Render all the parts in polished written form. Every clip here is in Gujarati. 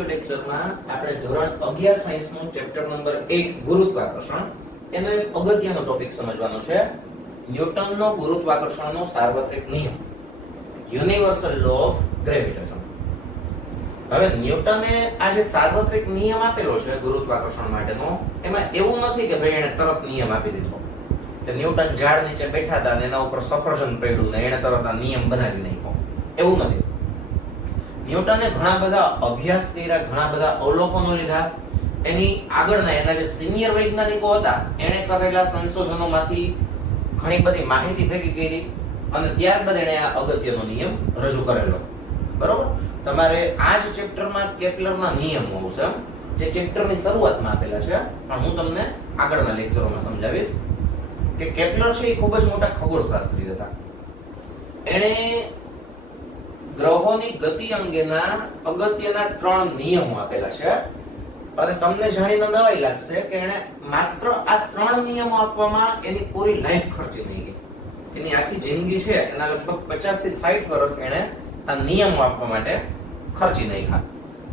વિડિયો લેક્ચરમાં આપણે ધોરણ 11 સાયન્સનું ચેપ્ટર નંબર 8 ગુરુત્વાકર્ષણ એનો એક અગત્યનો ટોપિક સમજવાનો છે. ન્યૂટનનો ગુરુત્વાકર્ષણનો સાર્વત્રિક નિયમ, યુનિવર્સલ લો ઓફ ગ્રેવિટેશન. હવે ન્યૂટને આ જે સાર્વત્રિક નિયમ આપેલો છે ગુરુત્વાકર્ષણ માટેનો, એમાં એવું નથી કે ભાઈ એને તરત નિયમ આપી દીધો કે ન્યૂટન ઝાડ નીચે બેઠા હતા અને એના ઉપર સફરજન પડ્યું ને એને તરત આ નિયમ બનાવી નાખ્યો, એવું નથી. ન્યૂટને ઘણા બધા અભ્યાસ કર્યા, ઘણા બધા અવલોકનો લીધા. એની આગળના એના જે સિનિયર વૈજ્ઞાનિકો હતા એને કરેલા સંશોધનોમાંથી ઘણી બધી માહિતી ભેગી કરી અને ત્યારબાદ એને આ અગત્યનો નિયમ રજૂ કરેલો. બરોબર, તમારે આ જ ચેપ્ટરમાં કેપ્લરના નિયમો આવશે, જે ચેપ્ટરની શરૂઆતમાં આપેલા છે, પણ હું તમને આગળના લેક્ચરોમાં સમજાવીશ કે કેપ્લર છે એ ખૂબ જ મોટા ખગોળશાસ્ત્રી હતા. એણે ગ્રહોની ગતિ અંગેના અગત્યના 3 નિયમો આપેલા છે અને તમને જાણીને નવાઈ લાગશે કે એણે માત્ર આ 3 નિયમો આપવામાં એની પૂરી લાઈફ ખર્ચી નાખી. એની આખી જિંદગી છે એના લગભગ 50 થી 60 વર્ષ એણે આ નિયમો આપવા માટે ખર્ચી નાખ્યા.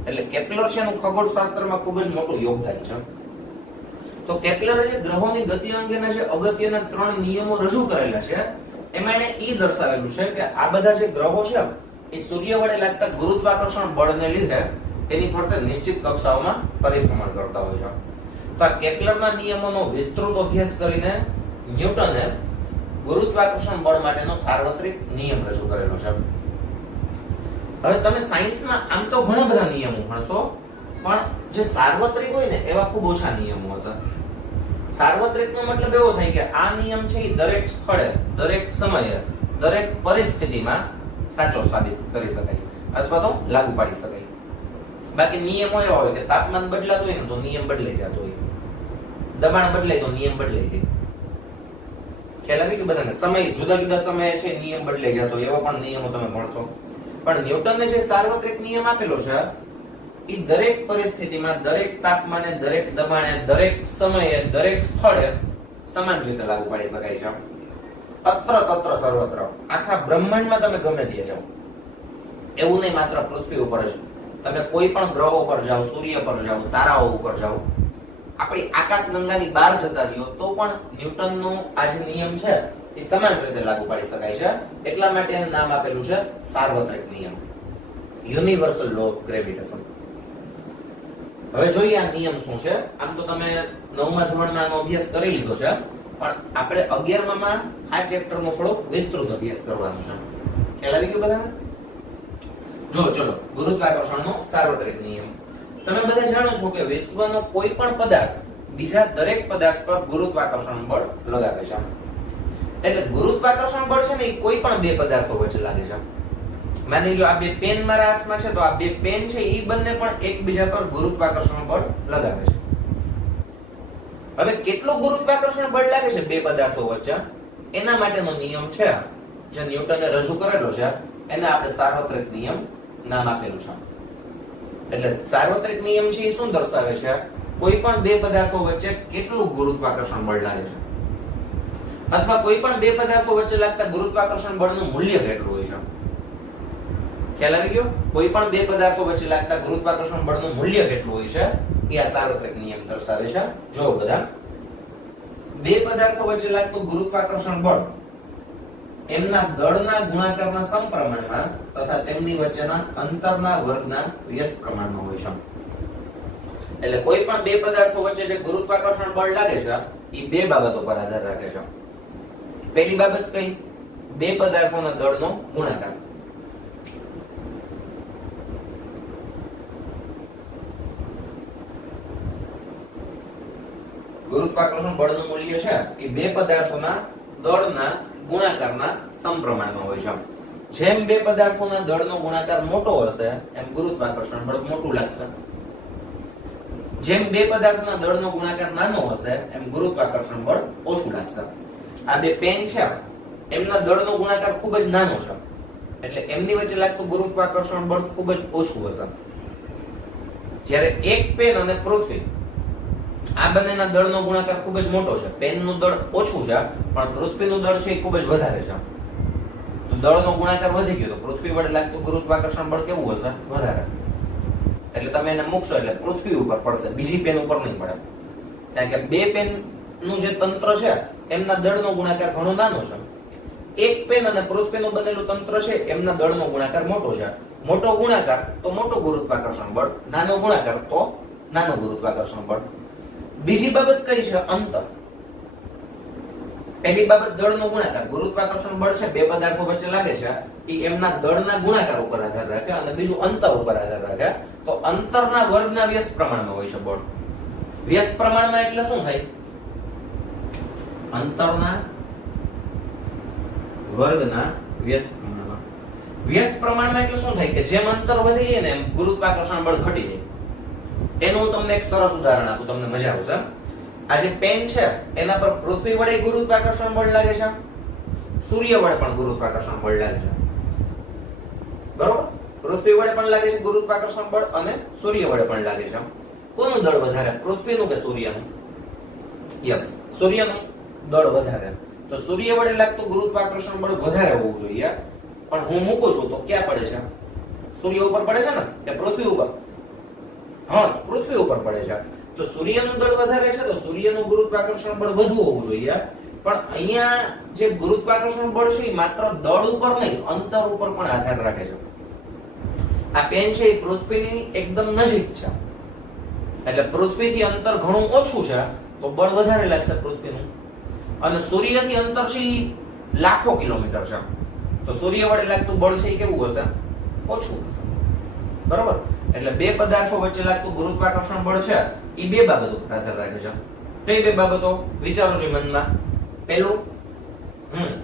એટલે કેપ્લર છે એનું ખગોળશાસ્ત્રમાં ખૂબ જ મોટું યોગદાન છે. તો કેપ્લરે જે ગ્રહોની ગતિ અંગેના જે અગત્યના 3 નિયમો રજૂ કરેલા છે એમાં એણે ઈ દર્શાવેલું છે કે આ બધા જે ગ્રહો છે એ સૂર્ય વડે લાગતા ગુરુત્વાકર્ષણ બળને લીધે એની ફરતે નિશ્ચિત કક્ષાઓમાં પરિભ્રમણ કરતા હોય છે. તો આ કેપ્લરના નિયમોનો વિસ્તૃત અભ્યાસ કરીને ન્યૂટને ગુરુત્વાકર્ષણ બળ માટેનો સાર્વત્રિક નિયમ રજૂ કરેલો છે. હવે તમે સાયન્સમાં આમ તો ઘણા બધા નિયમો ભણશો, પણ જે સાર્વત્રિક હોય ને એવા ખૂબ ઓછા નિયમો હશે. સાર્વત્રિકનો મતલબ એવો થાય કે આ નિયમ છે એ દરેક સ્થળે, દરેક સમયે, દરેક પરિસ્થિતિમાં સાચો સાબિત કરી શકાય અથવા તો લાગુ પાડી શકાય. બાકી નિયમો એવા હોય કે તાપમાન બદલાતું હોય ને તો નિયમ બદલાઈ જતો હોય, દબાણ બદલાય તો નિયમ બદલાઈ જાય. ખ્યાલ આવી ગયો બધાને? સમય જુદા જુદા સમયે છે નિયમ બદલાઈ જતો હોય, એવો પણ નિયમો તમે ભણશો. પણ ન્યૂટને જે સાર્વત્રિક નિયમ આપેલો છે એ દરેક પરિસ્થિતિમાં, દરેક તાપમાને, દરેક દબાણે, દરેક સમયે, દરેક સ્થળે સમાન રીતે લાગુ પાડી શકાય છે. અત્ર તત્ર સર્વત્ર, આખા બ્રહ્માંડમાં તમે ગમે ત્યાં જાઓ, એવું નહીં માત્ર પૃથ્વી ઉપર જ. તમે કોઈ પણ ગ્રહો પર જાઓ, સૂર્ય પર જાઓ, તારાઓ ઉપર જાઓ, આપણી આકાશગંગાની બહાર જતા રહ્યો તો પણ ન્યૂટનનો આ જે નિયમ છે એ સમાન રીતે લાગુ પાડી શકાય છે. એટલા માટે એનું નામ આપેલું છે સાર્વત્રિક નિયમ, યુનિવર્સલ લો ઓફ ગ્રેવિટેશન. હવે જોઈએ આ નિયમ શું છે. આમ તો તમે 9મા ધોરણમાં આનો અભ્યાસ કરી લીધો છે, પણ આપણે 11માં આ ચેપ્ટરનો થોડો વિસ્તૃત અભ્યાસ કરવાનો છે. ખ્યાલ આવી ગયો બધાને? જો ચલો, ગુરુત્વાકર્ષણનો સાર્વત્રિક નિયમ. તમે બધા જાણો છો કે વિશ્વનો કોઈ પણ પદાર્થ બીજા દરેક પદાર્થ પર ગુરુત્વાકર્ષણ બળ લગાવે છે. એટલે ગુરુત્વાકર્ષણ બળ છે ને એ કોઈ પણ બે પદાર્થો વચ્ચે લાગે છે. માની લો આ બે પેન મારા હાથમાં છે, તો આ બે પેન છે એ બંને પણ એકબીજા પર ગુરુત્વાકર્ષણ બળ લગાવે છે. હવે કેટલું ગુરુત્વાકર્ષણ બળ લાગે છે બે પદાર્થો વચ્ચે, એના માટેનો નિયમ છે જે ન્યૂટને રજૂ કરેલો છે, એને આપણે સાર્વત્રિક નિયમ નામ આપેલું છે. એટલે સાર્વત્રિક નિયમ છે એ શું દર્શાવે છે? કોઈ પણ બે પદાર્થો વચ્ચે કેટલું ગુરુત્વાકર્ષણ બળ લાગે છે, અથવા કોઈ પણ બે પદાર્થો વચ્ચે લાગતા ગુરુત્વાકર્ષણ બળનું મૂલ્ય કેટલું હોય છે. ખ્યાલ આવી ગયો? કોઈ પણ બે પદાર્થો વચ્ચે લાગતા ગુરુત્વાકર્ષણ બળનું મૂલ્ય કેટલું હોય છે એ આ સાર્વત્રિક નિયમ દર્શાવે છે. જો બધા બે પદાર્થો વચ્ચે લાગતું ગુરુત્વાકર્ષણ બળ એમના દળના ગુણાકારના સમપ્રમાણમાં તથા તેમની વચ્ચેના અંતરના વર્ગના વ્યસ્ત પ્રમાણમાં હોય છે. એટલે કોઈ પણ બે પદાર્થો વચ્ચે જે ગુરુત્વાકર્ષણ બળ લાગે છે એ બે બાબતો પર આધાર રાખે છે. પહેલી બાબત કઈ? બે પદાર્થોના દળનો ગુણાકાર. ગુરુત્વાકર્ષણ બળનું મૂલ્ય છે એ બે પદાર્થોના દળના ગુણાકારના સમપ્રમાણમાં હોય છે. જેમ બે પદાર્થોના દળનો ગુણાકાર મોટો હશે એમ ગુરુત્વાકર્ષણ બળ મોટું લાગશે. જેમ બે પદાર્થોના દળનો ગુણાકાર નાનો હશે એમ ગુરુત્વાકર્ષણ બળ ઓછું લાગશે. આ બે પેન છે એમના દળનો ગુણાકાર ખૂબ જ નાનો છે, એટલે એમની વચ્ચે લાગતું ગુરુત્વાકર્ષણ બળ ખૂબ જ ઓછું હશે. જ્યારે એક પેન અને પૃથ્વી, આ બંનેના દળનો ગુણાકાર ખૂબ જ મોટો છે. પેનનું દળ ઓછું છે પણ પૃથ્વીનું દળ છે એ ખૂબ જ વધારે છે. તો દળનો ગુણાકાર વધી ગયો તો પૃથ્વી વડે લાગતું ગુરુત્વાકર્ષણ બળ કેવું હશે? વધારે. એટલે તમે એને મૂકશો એટલે પૃથ્વી ઉપર પડશે, બીજી પેન ઉપર નહીં પડે. કારણ કે બે પેન નું જે તંત્ર છે એમના દળનો ગુણાકાર ઘણો નાનો છે. એક પેન અને પૃથ્વીનું બનેલું તંત્ર છે એમના દળનો ગુણાકાર મોટો છે. મોટો ગુણાકાર તો મોટો ગુરુત્વાકર્ષણ બળ, નાનો ગુણાકાર તો નાનો ગુરુત્વાકર્ષણ બળ. બીજી બાબત કઈ છે? અંતર. પહેલી બાબત દળનો ગુણાકાર. ગુરુત્વાકર્ષણ બળ છે બે પદાર્થો વચ્ચે લાગે છે એ એમના દળના ગુણાકાર ઉપર આધાર રાખે, અને બીજું અંતર ઉપર આધાર રાખે. તો અંતરના વર્ગના વ્યસ્ત પ્રમાણમાં હોય છે બળ. વ્યસ્ત પ્રમાણમાં એટલે શું થાય? અંતરના વર્ગના વ્યસ્ત પ્રમાણમાં. વ્યસ્ત પ્રમાણમાં એટલે શું થાય કે જેમ અંતર વધી જાય ને એમ ગુરુત્વાકર્ષણ બળ ઘટી જાય. એનું હું તમને એક સરસ ઉદાહરણ આપું, તમને મજા આવશે. આ જે પેન છે એના પર પૃથ્વી વડે ગુરુત્વાકર્ષણ બળ લાગે છે, સૂર્ય વડે પણ ગુરુત્વાકર્ષણ બળ લાગે છે. બરોબર? પૃથ્વી વડે પણ લાગે છે ગુરુત્વાકર્ષણ બળ અને સૂર્ય વડે પણ લાગે છે. કોનું દળ વધારે, પૃથ્વીનું કે સૂર્યનું? યસ, સૂર્યનું દળ વધારે. તો સૂર્ય વડે લાગતું ગુરુત્વાકર્ષણ બળ વધારે હોવું જોઈએ, પણ હું મૂકું છું તો ક્યાં પડે છે? સૂર્ય ઉપર પડે છે ને કે પૃથ્વી ઉપર? હા, પૃથ્વી ઉપર પડે છે. તો સૂર્યનું દળ વધારે છે તો સૂર્યનું ગુરુત્વાકર્ષણ બળ વધુ હોવું જોઈએ. પણ અહીંયા જે ગુરુત્વાકર્ષણ બળ છે એ માત્ર દળ ઉપર નહીં, અંતર ઉપર પણ આધાર રાખે છે. આ પેન છે એ પૃથ્વીની એકદમ નજીક છે, એટલે પૃથ્વીથી અંતર ઘણું ઓછું છે તો બળ વધારે લાગશે પૃથ્વીનું. અને સૂર્યથી અંતર છે એ લાખો કિલોમીટર છે, તો સૂર્ય વડે લાગતું બળ છે એ કેવું હશે? ઓછું હશે. બરોબર? એટલે બે પદાર્થો વચ્ચે લાગતું ગુરુત્વાકર્ષણ બળ છે એ બે બાબતો પર આધાર રાખે છે. કઈ બે બાબતો? વિચારો છો મનમાં. પહેલું,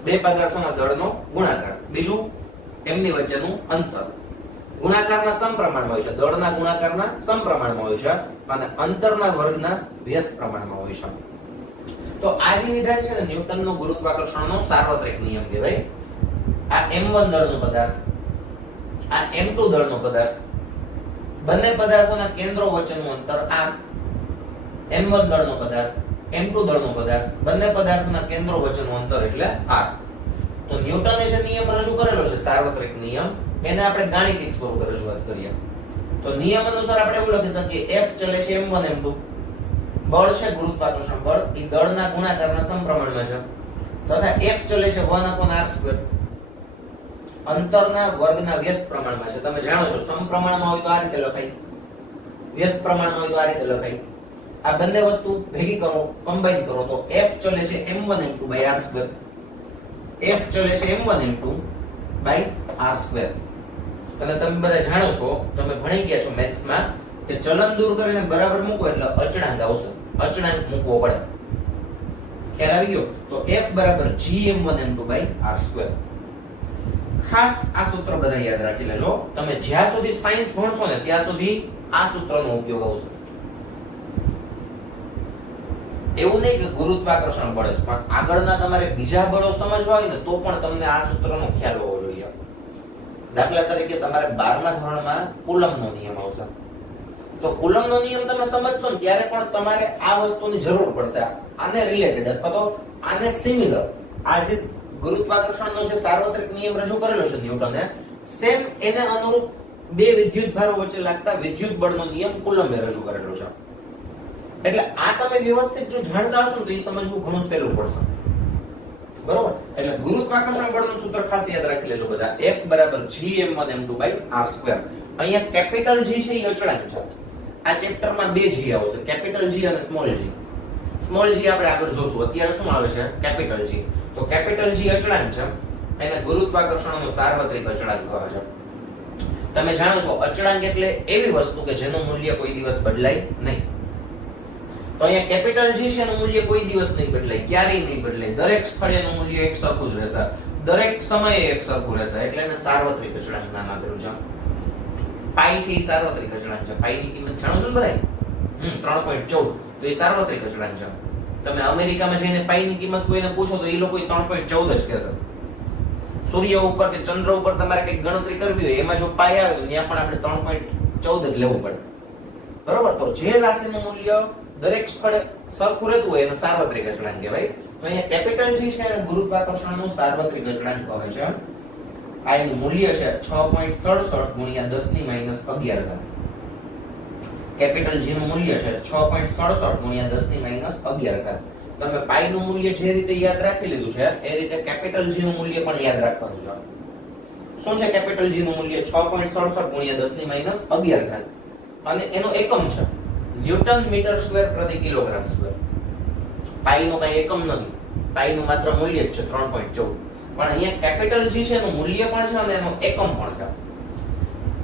બે પદાર્થોના દળનો ગુણાકાર. બીજું, એમની વચ્ચેનું અંતર. ગુણાકારના સમપ્રમાણમાં હોય છે, દળના ગુણાકારના સમપ્રમાણમાં હોય છે, અને અંતરના વર્ગના વ્યસ્ત પ્રમાણમાં હોય છે. તો આ જે વિધાન છે ને ન્યૂટનનો ગુરુત્વાકર્ષણનો સાર્વત્રિક નિયમ કહેવાય. આ m1 દળનો પદાર્થ, આ m2 દળનો પદાર્થ, બંને પદાર્થોના કેન્દ્રો વચ્ચેનું અંતર r. m1 દળનો પદાર્થ, m2 દળનો પદાર્થ, બંને પદાર્થોના કેન્દ્રો વચ્ચેનું અંતર એટલે r. તો ન્યૂટને જે નિયમ રજૂ કરેલો છે સાર્વત્રિક નિયમ, એને આપણે ગાણિતિક સ્વરૂપે રજૂઆત કરીએ. તો નિયમ અનુસાર આપણે એવું લખી શકીએ f ચલે છે m1 m2, બળ છે ગુરુત્વાકર્ષણ બળ એ દળના ગુણાકારના સમપ્રમાણમાં છે, તથા f ચલે છે 1/r², અંતરના વર્ગના વ્યસ્ત પ્રમાણમાં છે. તમે જાણો છો સમપ્રમાણમાં હોય તો આ રીતે લખાય, વ્યસ્ત પ્રમાણમાં હોય તો આ રીતે લખાય. આ બંને વસ્તુ ભેગી કરો, કમ્બાઈન કરો તો f ચલે છે m1 m2/r², f ચલે છે m1 m2/r². અને તમે બધા જાણો છો, તમે ભણી ગયા છો મેથ્સમાં કે ચલન દૂર કરીને બરાબર મૂકો એટલે અચળાંક આવશે. અચળાંક મૂકવો પડે. ખ્યાલ આવી ગયો? તો f બરાબર gm1 m2/r². ખાસ આ સૂત્ર બધા યાદ રાખી લેજો. તમે જ્યાં સુધી સાયન્સ ભણશો ને ત્યાં સુધી આ સૂત્રનો ઉપયોગ આવશે. એવું નહીં કે ગુરુત્વાકર્ષણ બળ છે, પણ આગળના તમારે બીજા બળો સમજવા હોય ને તો પણ તમને આ સૂત્રનો ખ્યાલ હોવો જોઈએ. દાખલા તરીકે તમારે 12મા ધોરણમાં કુલમ્બનો નિયમ આવશે. તો કુલમ્બનો નિયમ તમે સમજશો ને ત્યારે પણ તમારે આ વસ્તુની જરૂર પડશે. આને રિલેટેડ અથવા તો આને સિમિલર, આ જે ગુરુત્વાકર્ષણનો જે સાર્વત્રિક નિયમ રજૂ કરેલો છે ન્યૂટને, સેમ એને અનુરૂપ બે વિદ્યુત ભારો વચ્ચે લાગતા વિદ્યુત બળનો નિયમ કુલમ્બે રજૂ કરેલો છે. એટલે આ તમે વ્યવસ્થિત જો જાણતા હશો તો એ સમજવું ઘણું સહેલું પડશે. બરોબર? એટલે ગુરુત્વાકર્ષણ બળનું સૂત્ર ખાસ યાદ રાખી લેજો બધા. F બરાબર gm1 m2/r². અહીંયા કેપિટલ G છે એ અચળાંક છે. આ ચેપ્ટરમાં બે G આવશે, કેપિટલ G અને સ્મોલ G. સ્મોલ G આપણે આગળ જોશું. અત્યારે શું આવે છે? Capital G. તો કેપિટલ G અચળાંક છે, એને ગુરુત્વાકર્ષણનો સાર્વત્રિક અચળાંક કહે છે. તમે જાણો છો અચળાંક એટલે એવી વસ્તુ કે જેનું મૂલ્ય કોઈ દિવસ બદલાય નહીં. તો અહીંયા કેપિટલ G છે એનું મૂલ્ય કોઈ દિવસ નહીં બદલાય, ક્યારેય નહીં બદલાય. દરેક સ્થળે એનું મૂલ્ય એક સરખું જ રહેશે, દરેક સમયે એક સરખું રહેશે. એટલે એને સાર્વત્રિક અચળાંક નામ આપેલું છે. પાઈ છે એ સાર્વત્રિક અચળાંક છે. પાઈ ની કિંમત જાણો છો ને બધા? 3.14. તો એ સાર્વત્રિક અચળાંક છે. તમે અમેરિકામાં જઈને પાઈ ની કિંમત કોઈને પૂછો તો એ લોકો 3.14 જ કહેશે. સૂર્ય ઉપર કે ચંદ્ર ઉપર તમારે કઈક ગણતરી કરવી હોય એમાં જો પાઈ આવે તો ત્યાં પણ આપણે 3.14 જ લેવું પડે. બરોબર? તો જે રાશિનું મૂલ્ય દરેક સ્થળે સરખું રહેતું હોય એને સાર્વત્રિક અચળાંક કહેવાય. તો અહીંયા કેપિટલ G છે એને ગુરુત્વાકર્ષણનું સાર્વત્રિક અચળાંક કહે છે. આ એનું મૂલ્ય છે 6.67 × 10⁻11. કેપિટલ G નું મૂલ્ય છે 6.67 ગુણ્યા 10 ની માઈનસ 11 ઘાત. તમે પાઈ નું મૂલ્ય જે રીતે યાદ રાખી લીધું છે એ રીતે કેપિટલ G નું મૂલ્ય પણ યાદ રાખવાનું છે. શું છે કેપિટલ G નું મૂલ્ય? 6.67 ગુણ્યા 10 ની માઈનસ 11 ઘાત. અને એનો એકમ છે ન્યૂટન મીટર સ્ક્વેર પ્રતિ કિલોગ્રામ સ્ક્વેર. પાઈ નો કઈ એકમ નથી, પાઈ નું માત્ર મૂલ્ય જ છે 3.14. પણ અહીંયા કેપિટલ G છે એનું મૂલ્ય પણ છે અને એનો એકમ પણ છે.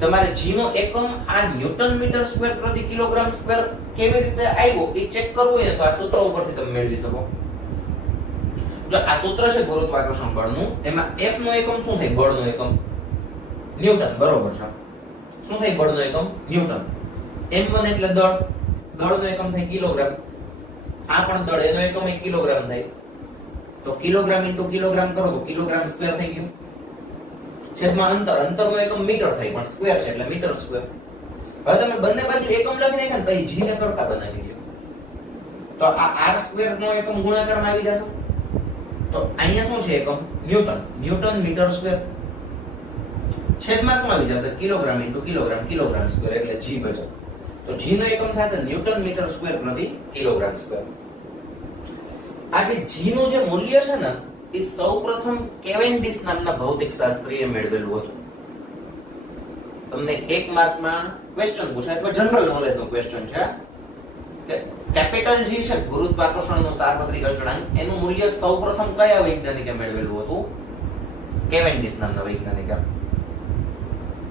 તમારે G નો એકમ આ ન્યૂટન મીટર સ્ક્વેર પ્રતિ કિલોગ્રામ સ્ક્વેર કેવી રીતે આવ્યો એ ચેક કરવું હોય તો આ સૂત્ર ઉપરથી તમે મેળવી શકો. જો આ સૂત્ર છે ગુરુત્વાકર્ષણ બળનું, એમાં F નો એકમ શું થાય? બળનો એકમ ન્યૂટન, બરોબર છે. શું થાય બળનો એકમ? ન્યૂટન. m1 એટલે દળ, દળનો એકમ થાય કિલોગ્રામ. આ પણ દળ, એનો એકમ એ કિલોગ્રામ થાય. તો કિલોગ્રામ ઇન્ટુ કિલોગ્રામ કરો તો કિલોગ્રામ સ્ક્વેર થઈ ગયું. છેદમાં અંતર, અંતરનો એકમ મીટર થાય પણ સ્ક્વેર છે એટલે મીટર સ્ક્વેર. હવે તમે બંને બાજુ એકમ લખી નાખ્યા ને પછી G ને કરતા બનાવી દો તો આ r સ્ક્વેર નો એકમ ગુણાકારમાં આવી જશે. તો અહીંયા શું છે એકમ? Newton, newton metre square. છેદમાં શું આવી જશે? Kilogram into kilogram, kilogram square એટલે G બચે. તો G નો એકમ થશે ન્યૂટન મીટર સ્ક્વેર પ્રતિ કિલોગ્રામ સ્ક્વેર. આ જે G નું જે મૂલ્ય છે ને એ સૌપ્રથમ કેવેન્ડિશ નામના ભૌતિક શાસ્ત્રીએ મેળવેલું હતું. તમને એક માર્કમાં ક્વેશ્ચન પૂછાય અથવા જનરલ નોલેજ નો ક્વેશ્ચન છે કે કેપિટલ G છે ગુરુત્વાકર્ષણનો સાર્વત્રિક અચળાંક, એનું મૂલ્ય સૌપ્રથમ કયા વૈજ્ઞાનિકે મેળવેલું હતું? કેવેન્ડિશ નામના વૈજ્ઞાનિકે.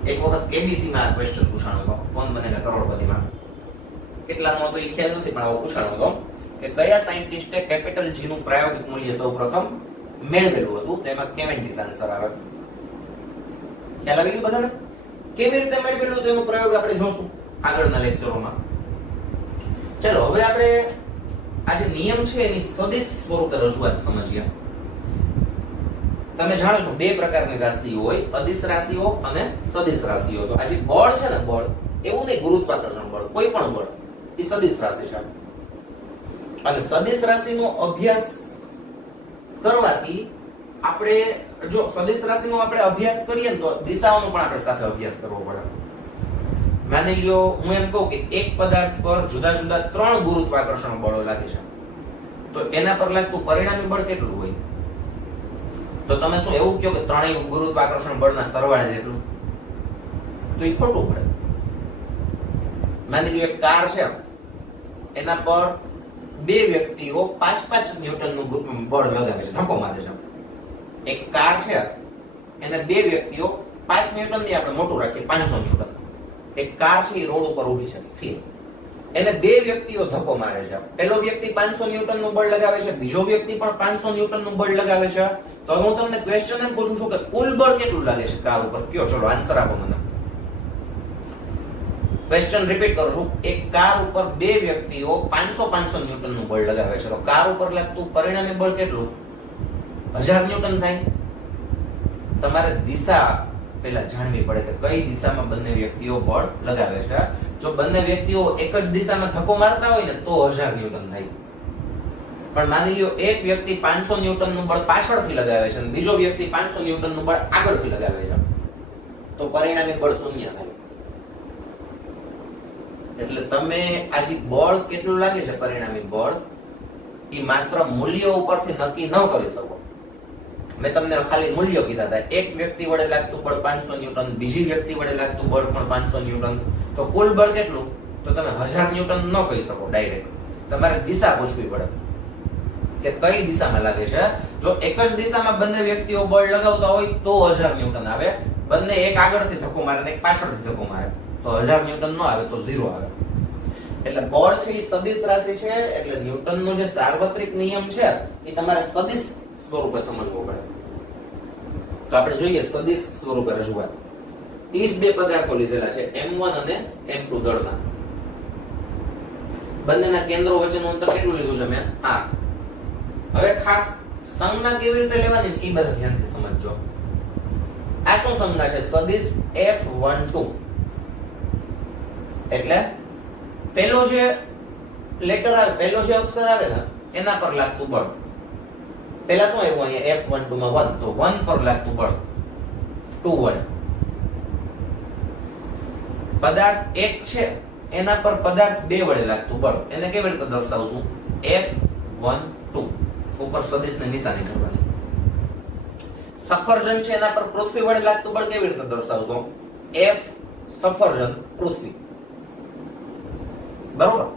એક વખત એબીસી માં ક્વેશ્ચન પૂછાણો હતો, કોણ બનેગા કરોડપતિમાં. કેટલાનો હતો એ ખ્યાલ નથી પણ આવો પૂછાણો હતો કે કયા સાયન્ટિસ્ટે કેપિટલ G નું પ્રાયોગિક મૂલ્ય સૌપ્રથમ મેળવેલું હતું. તેમાં કેવેન્ડિશ આન્સર આવે. ખ્યાલ આવી ગયું બધાને? કેવી રીતે મેળવેલું હતું એનો પ્રયોગ આપણે જોશું આગળના લેક્ચરોમાં. ચલો હવે આપણે આ જે નિયમ છે એની સદિશ સ્વરૂપે રજૂઆત સમજીએ. તમે જાણો છો બે પ્રકારની રાશિઓ હોય, અદિશ રાશિઓ અને સદિશ રાશિઓ. તો આ જે બળ છે ને, બળ એવું નહીં ગુરુત્વાકર્ષણ બળ, કોઈ પણ બળ એ સદિશ રાશિ છે. અને સદિશ રાશિનો અભ્યાસ કરવાથી આપણે જો સદિશ રાશિનો આપણે અભ્યાસ કરીએ ને તો દિશાઓનો પણ આપણે સાથે અભ્યાસ કરવો પડે. માની લો હું એમ કહું કે એક પદાર્થ પર જુદા જુદા 3 ગુરુત્વાકર્ષણ બળો લાગે છે તો એના પર લાગતું પરિણામી બળ કેટલું હોય? તો તમે શું એવું કહો કે ત્રણેય ગુરુત્વાકર્ષણ બળના સરવાળે જેટલું? તો એ ખોટું પડે. માની લો એક કાર છે, એના પર બે વ્યક્તિઓ 5-5 ન્યૂટનનું બળ લગાવે છે, ધક્કો મારે છે. એક કાર છે એને બે વ્યક્તિઓ 5 ન્યૂટન ની આપણે મોટું રાખીએ 500 ન્યૂટન. એક કાર છે એ રોડ ઉપર ઊભી છે સ્થિર, એને બે વ્યક્તિઓ ધક્કો મારે છે. પહેલો વ્યક્તિ 500 ન્યૂટન નું બળ લગાવે છે, બીજો વ્યક્તિ પણ 500 ન્યૂટન નું બળ લગાવે છે. તો હું તમને ક્વેશ્ચન એમ પૂછું છું કે કુલ બળ કેટલું લાગે છે કાર ઉપર? કયો, ચલો આન્સર આપો મને. ક્વેશ્ચન રિપીટ કરું છું. એક કાર ઉપર બે વ્યક્તિઓ 500 ન્યૂટન નું બળ લગાવે છે તો કાર ઉપર લાગતું પરિણામી બળ કેટલું? 1000 ન્યૂટન થાય. તમારે દિશા પહેલા જાણવી પડે કે કઈ દિશામાં બંને વ્યક્તિઓ બળ લગાવે છે. જો બંને વ્યક્તિઓ એક જ દિશામાં ધક્કો મારતા હોય ને તો 1000 ન્યૂટન થાય. પણ માની લો એક વ્યક્તિ 500 ન્યૂટન નું બળ પાછળથી લગાવે છે અને બીજો વ્યક્તિ 500 ન્યૂટન નું બળ આગળથી લગાવે છે તો પરિણામી બળ શૂન્ય થાય. એટલે તમે આજે બળ કેટલું લાગે છે પરિણામી બળ એ માત્ર મૂલ્યો ઉપરથી નક્કી ન કરી શકો. મેં તમને ખાલી મૂલ્યો કીધા હતા. એક વ્યક્તિ વડે લાગતું બળ 500 ન્યૂટન, બીજી વ્યક્તિ વડે લાગતું બળ પણ 500 ન્યૂટન, તો કુલ બળ કેટલું? તો તમે 1000 ન્યૂટન ન કહી શકો ડાયરેક્ટ. તમારે દિશા પૂછવી પડે કે કઈ દિશામાં લાગે છે. જો એક જ દિશામાં બંને વ્યક્તિઓ બળ લગાવતા હોય તો 1000 ન્યૂટન આવે. બંને એક આગળથી ધક્કો મારે ને એક પાછળથી ધક્કો મારે તો 1000 ન્યૂટન ન આવે, તો 0 આવે. એટલે બળ છે એ સદિશ રાશિ છે. એટલે ન્યૂટનનો જે સાર્વત્રિક નિયમ છે એ તમારે સદિશ સ્વરૂપે સમજવો પડે. તો આપણે જોઈએ સદિશ સ્વરૂપે રજૂઆત. એ જ બે પદાર્થો લીધેલા છે, m1 અને m2 દળના. બંનેના કેન્દ્રો વચ્ચેનું અંતર કેટલું લીધું છે મેં? આ. હવે ખાસ સંજ્ઞા કેવી રીતે લેવાની એ બધા ધ્યાનથી સમજજો. આ શું સંજ્ઞા છે? સદિશ F12. એટલે પેલો જે લેટર આવે, પેલો જે અક્ષર આવે ને એના પર લાગતું બળ. પહેલા શું આવ્યું અહીંયા F12 માં 1, તો 1 પર લાગતું બળ 2 વડે. પદાર્થ એક છે એના પર પદાર્થ 2 વડે લાગતું બળ, એને કેવી રીતે દર્શાવશું? F12 ઉપર સદિશને નિશાની કરવાની. સફરજન છે એના પર પૃથ્વી વડે લાગતું બળ કેવી રીતે દર્શાવશું? F સફરજન પૃથ્વી. બરોબર.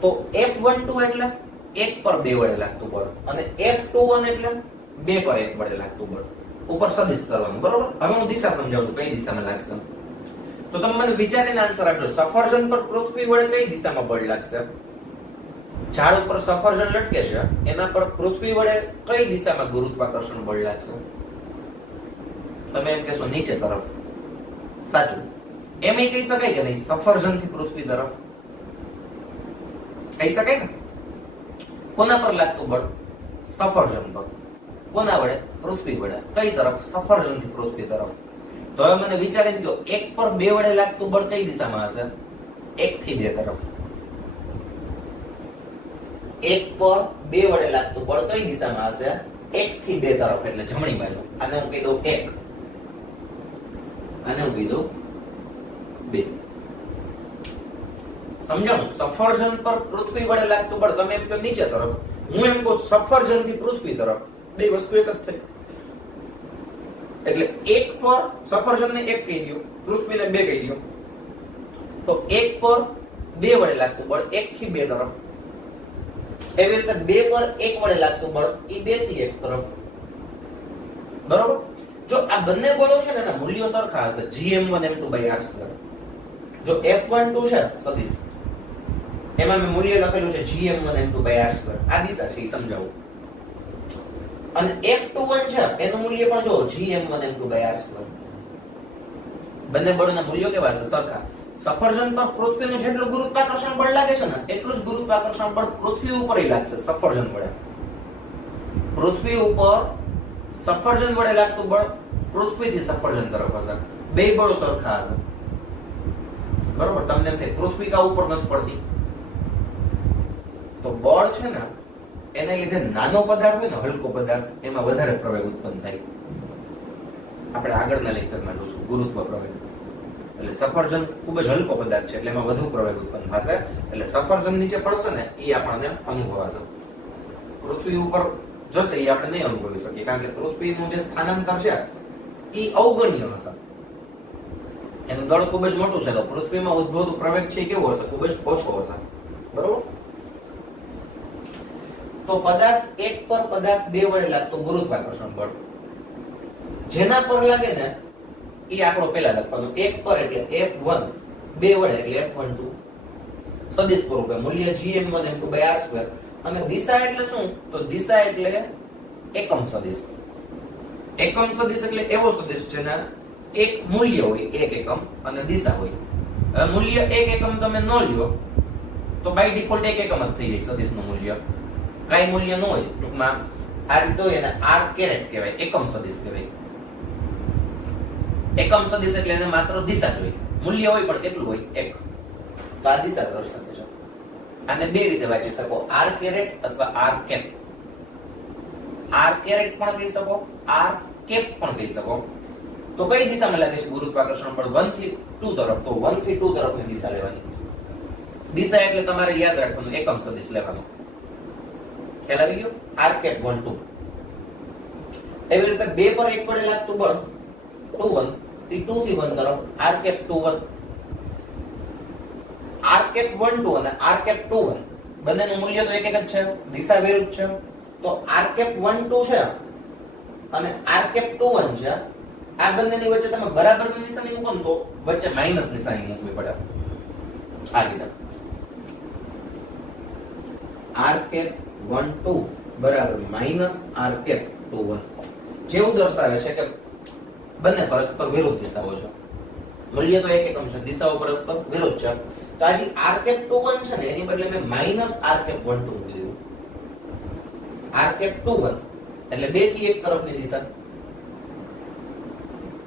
તો F12 એટલે 1 પર 2 વડે લાગતું બળ અને F21 એટલે 2 પર 1 વડે લાગતું બળ. ઉપર સદિશ કરવાનું. બરોબર. હવે હું દિશા સમજાવું છું કઈ દિશામાં લાગશે. તો તમે મને વિચારીને આન્સર આપજો. સફરજન પર પૃથ્વી વડે કઈ દિશામાં બળ લાગશે? ઝાડ ઉપર સફરજન લટકે છે, એના પર પૃથ્વી વડે કઈ દિશામાં ગુરુત્વાકર્ષણ બળ લાગશે? તમે એમ કહેશો નીચે તરફ. સાચું. એમ કહી શકાય કે નહીં સફરજન થી પૃથ્વી તરફ? કહી શકાય ને. કોના પર લાગતું બળ? સફરજન પર. કોના વડે? પૃથ્વી વડે. કઈ તરફ? સફરજન થી પૃથ્વી તરફ. તો હવે મને વિચારી દો 1 પર 2 વડે લાગતું બળ કઈ દિશામાં હશે? 1 થી 2 તરફ. 1 પર 2 વડે લાગતું બળ કઈ દિશામાં હશે? 1 થી 2 તરફ, એટલે જમણી બાજુ. આને હું કહી દઉં 1, આને હું કહી દઉં 2. સમજાણું? સફરજન પર પૃથ્વી વડે લાગતું બળ તમે એમ કહો નીચે તરફ, હું એમ કહું સફરજન થી પૃથ્વી તરફ. બે વસ્તુ એક જ થઈ. એટલે 1 પર સફરજનને 1 કહી દો, પૃથ્વીને 2 કહી દો. તો 1 પર 2 વડે લાગતું બળ 1 થી 2 તરફ. એવી રીતે 2 પર 1 વડે લાગતું બળ એ 2 થી 1 તરફ. બરોબર. જો આ બંને બળો છે ને એના મૂલ્યો સરખા હશે, gm1m2/r². જો F12 છે સદિશ, એમાં મેં મૂલ્ય લખેલું છે gm1m2/r². આ દિશા છે એ સમજાવું. અને F21 છે એનું મૂલ્ય પણ જો gm1m2/r². બંને બળોના મૂલ્યો કેવા હશે? સરખા. સફરજન પર પૃથ્વીનું જેટલું ગુરુત્વાકર્ષણ બળ લાગે છે ને એટલું જ ગુરુત્વાકર્ષણ બળ પૃથ્વી ઉપર લાગશે સફરજન વડે. પૃથ્વી ઉપર સફરજન વડે લાગતું બળ પૃથ્વીથી સફરજન તરફ હશે. બે બળો સરખા હશે. બરોબર. તમને એમ થાય પૃથ્વી કા ઉપર નથી પડતી. તો બળ છે ને એને લીધે નાનો પદાર્થ હોય ને હલકો પદાર્થ એમાં વધારે પ્રવેગ ઉત્પન્ન થાય. આપણે આગળના લેક્ચરમાં જોશું ગુરુત્વ પ્રવેગ. એટલે સફરજન ખૂબ જ હલકો પદાર્થ છે એટલે એમાં વધુ પ્રવેગ ઉત્પન્ન થશે. એટલે સફરજન નીચે પડશે ને એ આપણને અનુભવાશે. પૃથ્વી ઉપર જશે એ આપણે નહીં અનુભવી શકીએ કારણ કે પૃથ્વીનું જે સ્થાનાંતર છે એ અવગણ્ય હશે. એનું દળ ખૂબ જ મોટું છે તો પૃથ્વીમાં ઉદ્ભવતું પ્રવેગ છે કેવો હશે? ખૂબ જ ઓછો હશે. બરોબર. તો પદાર્થ 1 પર પદાર્થ 2 વડે લાગતું ગુરુત્વાકર્ષણ બળ જેના પર લાગે ને એ આપણો પહેલા લખવાનો. 1 પર એટલે F1, 2 વડે એટલે F12. સદિશ સ્વરૂપે મૂલ્ય gm1m2/r². અને દિશા એટલે શું? તો દિશા એટલે એકમ સદિશ. એકમ સદિશ એટલે એવો સદિશ જેના એક મૂલ્ય હોય 1 એકમ અને દિશા હોય. હવે મૂલ્ય 1 એકમ તમે ન લ્યો તો બાય ડિફોલ્ટ 1 એકમ જ થઈ જાય સદિશનું મૂલ્ય. કઈ મૂલ્ય ન હોય ટૂંકમાં આ રીતે હોય એને r કેરેટ કહેવાય, એકમ સદિશ કહેવાય. એકમ સદિશ એટલે એને માત્ર દિશા જ હોય. મૂલ્ય હોય પણ કેટલું હોય? 1. તો આ દિશા દર્શાવે છે. આને બે રીતે વાંચી શકો, r કેરેટ અથવા r કેપ. r કેરેટ પણ કહી શકો, r કેપ પણ કહી શકો. તો કઈ દિશામાં લાગે છે ગુરુત્વાકર્ષણ બળ? 1 થી 2 તરફ. તો 1 થી 2 તરફની દિશા લેવાની. દિશા એટલે તમારે યાદ રાખવાનું એકમ સદિશ લેવાનું. ખ્યાલ આવી ગયો? r cap 1 2. એવી રીતે 2 પર 1 વડે લાગતું બળ 2 1 થી 2 થી 1 તરફ r કેપ 2 1. r કેપ 1 2 અને r કેપ 2 1 બંનેનું મૂલ્ય તો એક જ છે, દિશા વિરુદ્ધ છે. તો r કેપ 1 2 છે અને r કેપ 2 1 છે. આ બંનેની વચ્ચે તમે બરાબરની નિશાની મૂકો ને તો વચ્ચે માઈનસ નિશાની મૂકવી પડે. આ રીતે r કેપ 1 2 બરાબર માઈનસ r કેપ 2 1 જેવું દર્શાવે છે કે બંને પરસ્પર વિરુદ્ધ દિશાઓ છે. મૂલ્ય તો એક એકમ છે, દિશાઓ પરસ્પર વિરુદ્ધ છે. તો આ જે r કેપ 2 1 છે ને એની બદલે મેં માઈનસ r કેપ 1 2 મૂકી દીધું. r કેપ 2 1 એટલે 2 થી 1 તરફની દિશા.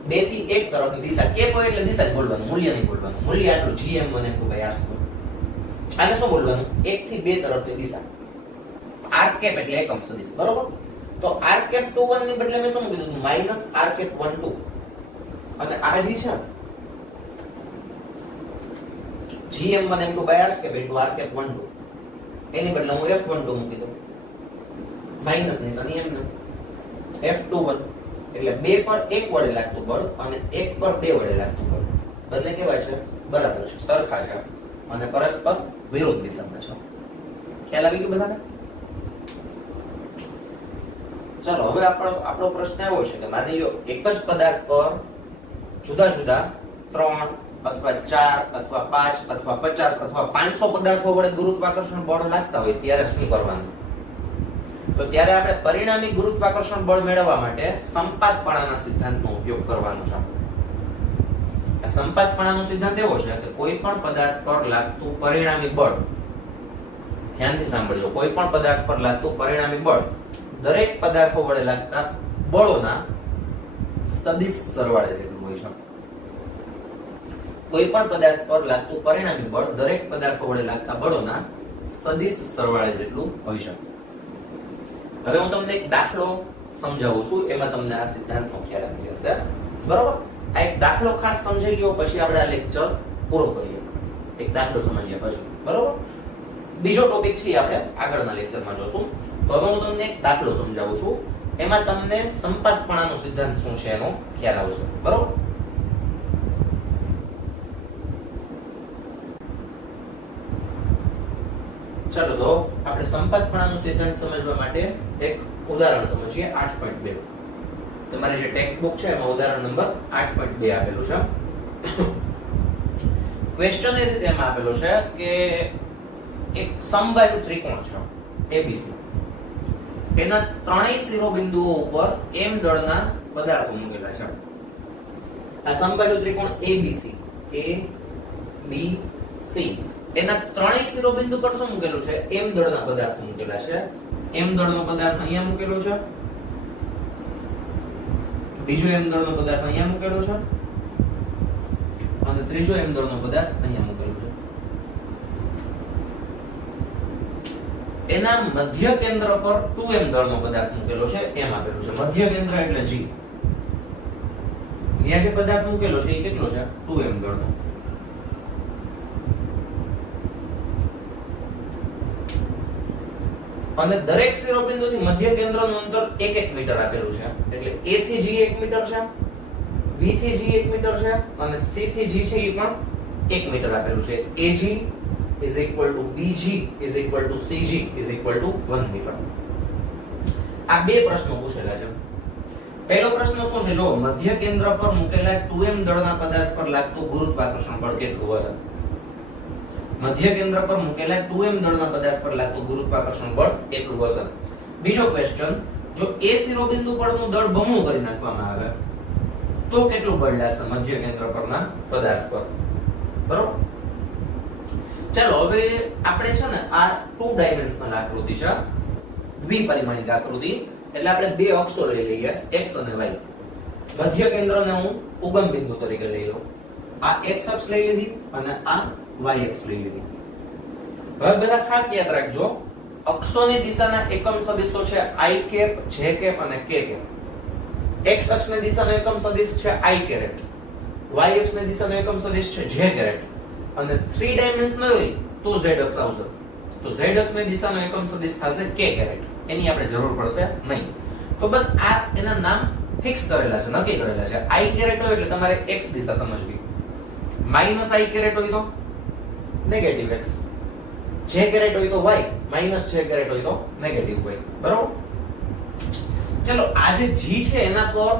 2 થી 1 તરફની દિશા. કેપ હોય એટલે દિશા જ બોલવાનું, મૂલ્ય નહીં બોલવાનું. મૂલ્ય આટલું gm1m2/r². આને શું બોલવાનું? 1 થી 2 તરફની દિશા. r કેપ એટલે એકમ સદિશ. બરોબર. તો r કેપ 2 1 ની બદલે મેં શું મૂકી દીધું? Minus r cap 1 2. અને આ જે છે gm1m2 by r સ્કેપ into r cap 12 એની બદલે હું f12 મૂકી દઉં માઈનસ નિશાની એમ f21 એટલે 2 પર 1 વડે લાગતું બળ અને 1 પર 2 વડે લાગતું બળ બંને કેવા છે બરાબર છે સરખા છે અને પરસ્પર વિરુદ્ધ દિશામાં છે ખ્યાલ આવી ગયો બધાને ચાલો હવે આપણો પ્રશ્ન એવો છે કે માની લો એક જ પદાર્થ પર જુદા જુદા 3 અથવા 4 અથવા 5 અથવા 50 અથવા 500 પદાર્થો વડે ગુરુત્વાકર્ષણ બળ લાગતા હોય ત્યારે શું કરવાનું તો ત્યારે આપણે પરિણામી ગુરુત્વાકર્ષણ બળ મેળવવા માટે સંપાતપણાના સિદ્ધાંતનો ઉપયોગ કરવાનો છે આ સંપાતપણાનો સિદ્ધાંત એવો છે કે કોઈ પણ પદાર્થ પર લાગતું પરિણામી બળ ધ્યાનથી સાંભળજો કોઈ પણ પદાર્થ પર લાગતું પરિણામી બળ દરેક પદાર્થો વડે લાગતા બળોના સદિશ સરવાળે જેટલું હોય છે કોઈ પણ પદાર્થ પર લાગતું પરિણામી બળ દરેક પદાર્થો વડે લાગતા બળોના સદિશ સરવાળે જેટલું હોય છે હવે હું તમને એક દાખલો સમજાવું છું એમાં તમને આ સિદ્ધાંતનો ખ્યાલ આવી જશે બરોબર આ એક દાખલો ખાસ સમજી લ્યો પછી આપણે આ લેક્ચર પૂરો કરીએ એક દાખલો સમજીએ પછી બરોબર બીજો ટોપિક છે આપણે આગળના લેક્ચરમાં જોશું તો હવે હું તમને એક દાખલો સમજાવું છું એમાં તમને સંપાતપણાનો સિદ્ધાંત શું છે એનો ખ્યાલ આવશે બરોબર ચાલો તો આપણે સંપાતપણાનો સિદ્ધાંત સમજવા માટે એક ઉદાહરણ સમજીએ 8.2 તમારી જે ટેક્સ્ટ બુક છે એમાં ઉદાહરણ નંબર 8.2 આપેલું છે ક્વેશ્ચન એ રીતે એમાં આપેલો છે કે એક સમબાજુ ત્રિકોણ છે ABC એના ત્રણેય શિરોબિંદુઓ ઉપર m દળના પદાર્થો મૂકેલા છે આ સમબાજુ ત્રિકોણ ABC ABC એના ત્રણેય શિરોબિંદુ પર શું મૂકેલું છે m દળના પદાર્થો મૂકેલા છે m દળનો પદાર્થ અહીંયા મૂકેલો છે બીજો m દળનો પદાર્થ અહીંયા મૂકેલો છે અને ત્રીજો m દળનો પદાર્થ અહીંયા મૂકેલો છે એના મધ્ય કેન્દ્ર પર 2m દળનો પદાર્થ મૂકેલો છે એમ આપેલું છે મધ્ય કેન્દ્ર એટલે G અહીંયા જે પદાર્થ મૂકેલો છે એ કેટલો છે 2m દળનો અને દરેક શિરોબિંદુથી મધ્ય કેન્દ્રનું અંતર 1 મીટર આપેલું છે એટલે A થી G 1 મીટર છે B થી G 1 મીટર છે અને C થી G છે એ પણ 1 મીટર આપેલું છે AG is equal to BG is equal to CG is equal to 1 metre આ બે પ્રશ્નો પૂછેલા છે પહેલો પ્રશ્ન શું છે જો મધ્ય કેન્દ્ર પર મૂકેલા 2m દળના પદાર્થ પર લાગતું ગુરુત્વાકર્ષણ બળ કેટલું હશે મધ્ય કેન્દ્ર પર મૂકેલા 2m દળના પદાર્થ પર લાગતું ગુરુત્વાકર્ષણ બળ કેટલું હશે બીજો ક્વેશ્ચન જો A શિરોબિંદુ પરનું દળ બમણું કરી નાખવામાં આવે તો કેટલું બળ લાગશે મધ્ય કેન્દ્ર પરના પદાર્થ પર બરોબર ચાલો હવે આપણે છે ને આ 2 ડાયમેન્શનલ આકૃતિ છે દ્વિપરિમાણિક આકૃતિ એટલે આપણે બે અક્ષો લઈ લઈએ x અને y મધ્ય કેન્દ્રને હું ઉગમ બિંદુ તરીકે લઈ લઉં આ x અક્ષ લઈ લીધી અને આ y અક્ષ લઈ લીધી હવે બધા ખાસ યાદ રાખજો અક્ષોની દિશાના એકમ સદિશો છે i કેપ j કેપ અને k કેપ x અક્ષની દિશાનો એકમ સદિશ છે i કેરેટ y અક્ષની દિશાનો એકમ સદિશ છે j કેરેટ અને 3 ડાયમેન્શનલ હોય તો z અક્ષ આવશે તો z અક્ષની દિશાનો એકમ સદિશ થશે k કેરેટ એની આપણે જરૂર પડશે નહીં તો બસ આ એના નામ ફિક્સ કરેલા છે નક્કી કરેલા છે i કેરેટ હોય એટલે તમારે x દિશા સમજવી માઈનસ i કેરેટ હોય તો નેગેટિવ x j કેરેટ હોય તો y માઈનસ j કેરેટ હોય તો નેગેટિવ y બરોબર ચલો આ જે g છે એના પર a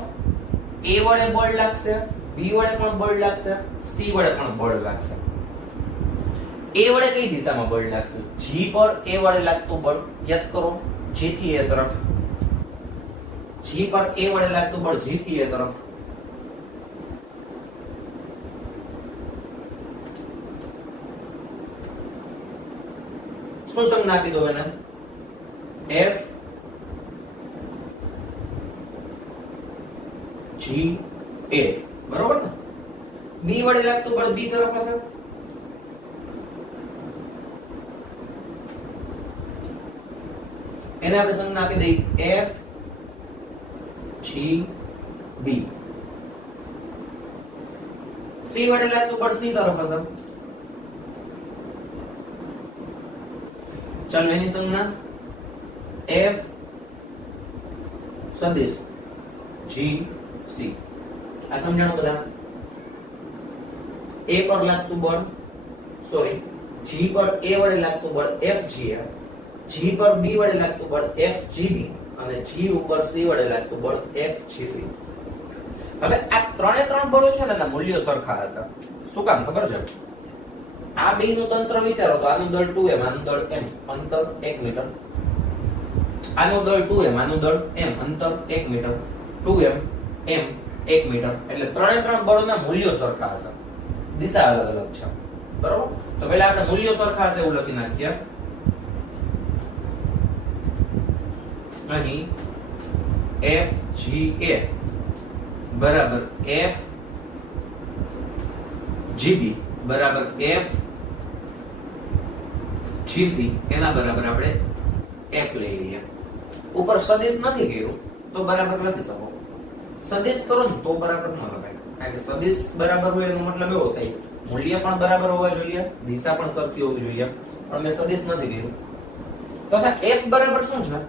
વડે બળ લાગશે b વડે પણ બળ લાગશે c વડે પણ બળ લાગશે a વડે કઈ દિશામાં બળ લાગશે g પર a વડે લાગતું બળ યાદ કરો g થી a તરફ g પર a વડે લાગતું બળ g થી a તરફ શું સંજ્ઞા આપી દો એને f g a બરોબર ને b વડે લાગતું બળ b તરફ હશે એને આપણે સંજ્ઞા આપી દઈ f g b c વડે લાગતું બળ c તરફ હશે ચાલો એની સંજ્ઞા F સદિશ G C. આ સમજાણું બધા? A પર લાગતું બળ, સોરી, G પર A વડે લાગતું બળ FGF, G પર B વડે લાગતું બળ FGB અને G ઉપર C વડે લાગતું બળ FGC. હવે આ ત્રણે ત્રણ બળો છે ને એના મૂલ્યો સરખા હશે. શું કામ ખબર છે? આ બે નું તંત્ર વિચારો તો આનું દળ 2m, આનું દળ m, અંતર 1 મીટર. આનું દળ 2m, આનું દળ m, અંતર 1 મીટર. 2m m 1 metre. એટલે ત્રણે ત્રણ બળોના મૂલ્યો સરખા હશે, દિશા અલગ અલગ છે. બરોબર? તો પહેલા આપણે મૂલ્યો સરખા હશે એવું લખી નાખીએ. અહીં FGA બરાબર FGB બરાબર FGC એના બરાબર આપણે F લઈ લઈએ. ઉપર સદિશ નથી કર્યું તો બરાબર લખી શકો. સદિશ કરો ને તો બરાબર ન લખાય, કારણ કે સદિશ બરાબર હોય એનો મતલબ એવો થાય મૂલ્ય પણ બરાબર હોવા જોઈએ, દિશા પણ સરખી હોવી જોઈએ, પણ મેં સદિશ નથી કર્યું. તો F બરાબર શું છે?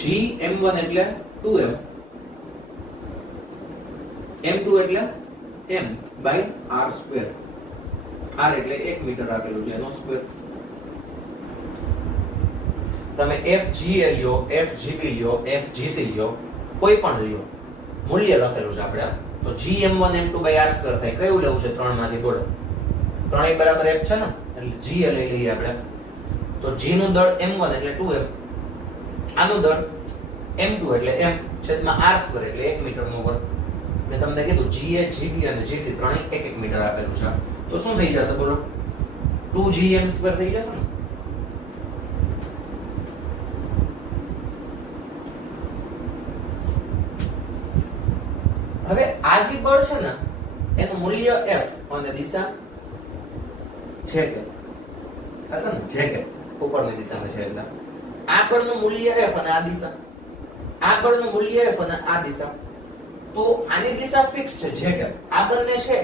G m1 એટલે 2m, m2 એટલે m by r square. r એટલે 1 મીટર આપેલું છે એનો સ્ક્વેર. તમે FGA લ્યો, FGB લ્યો, FGC લ્યો, કોઈ પણ લ્યો, મૂલ્ય લખેલું છે આપણે. તો Gm1 m2 by r square થાય. કયું લેવું છે? ત્રણ માંથી બોલો. ત્રણેય બરાબર એક છે ને, એટલે G લઈ લઈએ આપણે. તો G નું દળ m1 એટલે 2m, આનું દળ m2 એટલે m છેદમાં r સ્ક્વેર એટલે 1 મીટર નો વર્ગ. મેં તમને કીધું GA, GB અને GC ત્રણેય 1 મીટર આપેલું છે. તો શું થઈ જશે બોલો? 2gm સ્ક્વેર થઈ જશે ને. હવે આ જે બળ છે ને એનું મૂલ્ય F અને દિશા છે કે હશે ને, છે કે ઉપરની દિશામાં છે એટલે આ બળનું મૂલ્ય F અને આ દિશા, આ બળનું મૂલ્ય F અને આ દિશા. તો આની દિશા ફિક્સ છે જે કે આ બંને છે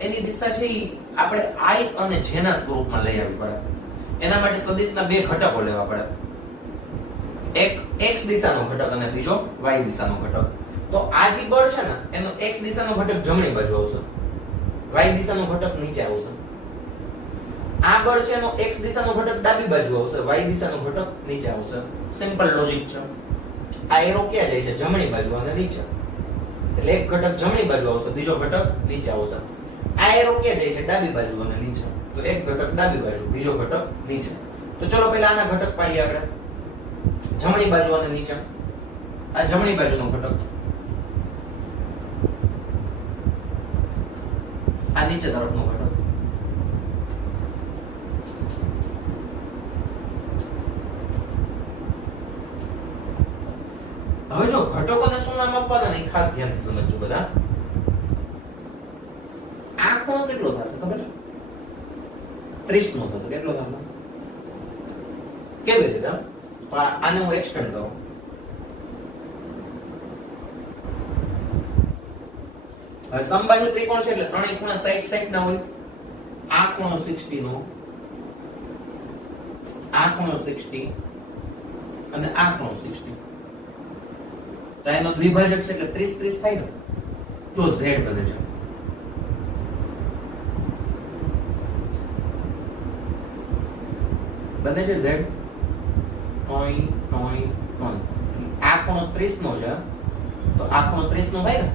એની દિશા છે ઈ આપણે I અને J ના સ્વરૂપમાં લઈ આવવી પડે. એના માટે સદિશના બે ઘટકો લેવા પડે, એક x દિશાનો ઘટક અને બીજો y દિશાનો ઘટક. તો આ જે બળ છે ને એનો x દિશાનો ઘટક જમણી બાજુ આવશે, y દિશાનો ઘટક નીચે આવશે. આ બળ છે એનો x દિશાનો ઘટક ડાબી બાજુ આવશે, y દિશાનો ઘટક નીચે આવશે. સિમ્પલ લોજિક છે. આ એરો ક્યાં જાય છે? જમણી બાજુ અને નીચે. એટલે એક ઘટક જમણી બાજુ આવશે, બીજો ઘટક નીચે આવશે. આ એરો ક્યાં જાય છે? ડાબી બાજુ અને નીચે. તો એક ઘટક ડાબી બાજુ, બીજો ઘટક નીચે. તો ચલો પહેલા આના ઘટક પાડીએ આપણે. જમણી બાજુ અને નીચે. આ જમણી બાજુનો ઘટક, આ નીચે તરફનો ઘટક. હવે જો ઘટકોને શું નામ આપવાના ને ખાસ ધ્યાનથી સમજજો બધા. આ ખૂણો કેટલો થશે ખબર છે? 30 નો થશે. કેટલો થશે? કેવી રીતે? આને હું એક્સટેન્ડ કરું. હવે સમબાજુ ત્રિકોણ છે એટલે ત્રણેય ખૂણા સાઈડ સાઈડ ના હોય. આ ખૂણો 60 નો, આ ખૂણો 60 અને આ ખૂણો 60. તો એનો દ્વિભાજક છે એટલે 30 30 થાય ને. તો z બને છે. બને છે z. આ ખૂણો 30 નો છે તો આ ખૂણો 30 નો થાય ને.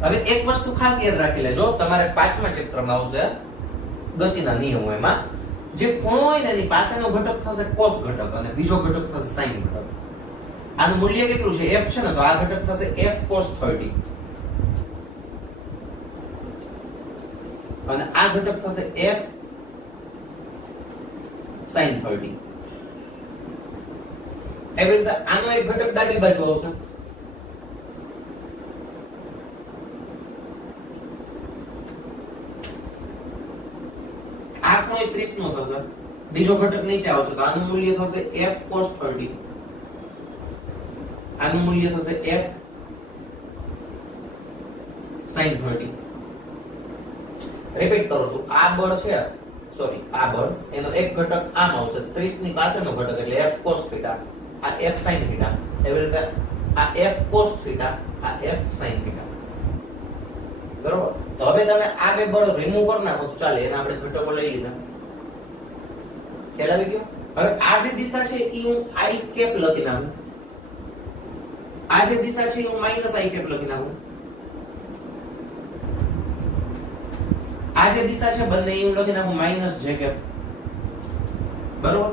હવે એક વસ્તુ ખાસ યાદ રાખી લેજો, તમારે 5મા ચેપ્ટરમાં આવશે ગતિના નિયમો. એમાં જે ખૂણો હોય ને એની પાસેનો ઘટક થશે cos ઘટક અને બીજો ઘટક થશે sin ઘટક. આનું મૂલ્ય કેટલું છે? f છે ને, તો આ ઘટક થશે f cos 30 અને આ ઘટક થશે f sin 30. એવી રીતે આનો એક ઘટક ડાબી બાજુ આવશે. આ ખૂણો 30 નો થશે, બીજો ઘટક નીચે આવશે તો આનું મૂલ્ય થશે f cos 30, આનું મૂલ્ય થશે f sin 30. રિપીટ કરું છું, આ બળ છે, સોરી આ બળ, એનો એક ઘટક આમ આવશે 30 ની પાસેનો ઘટક એટલે f cos θ, આ f sin θ, એવી રીતે આ f cos θ, આ f sin θ. બરોબર? તો હવે તમે આ બે બળ રિમૂવ કરી નાખો તો ચાલે, એના આપણે ઘટકો લઈ લીધા. ખ્યાલ આવી ગયો? હવે આ જે દિશા છે એ હું i કેપ લખી નાખું, આ જે દિશા છે એ હું માઈનસ i કેપ લખી નાખું, આ જે દિશા છે બંને હું લખી નાખું માઈનસ j કેપ. બરોબર?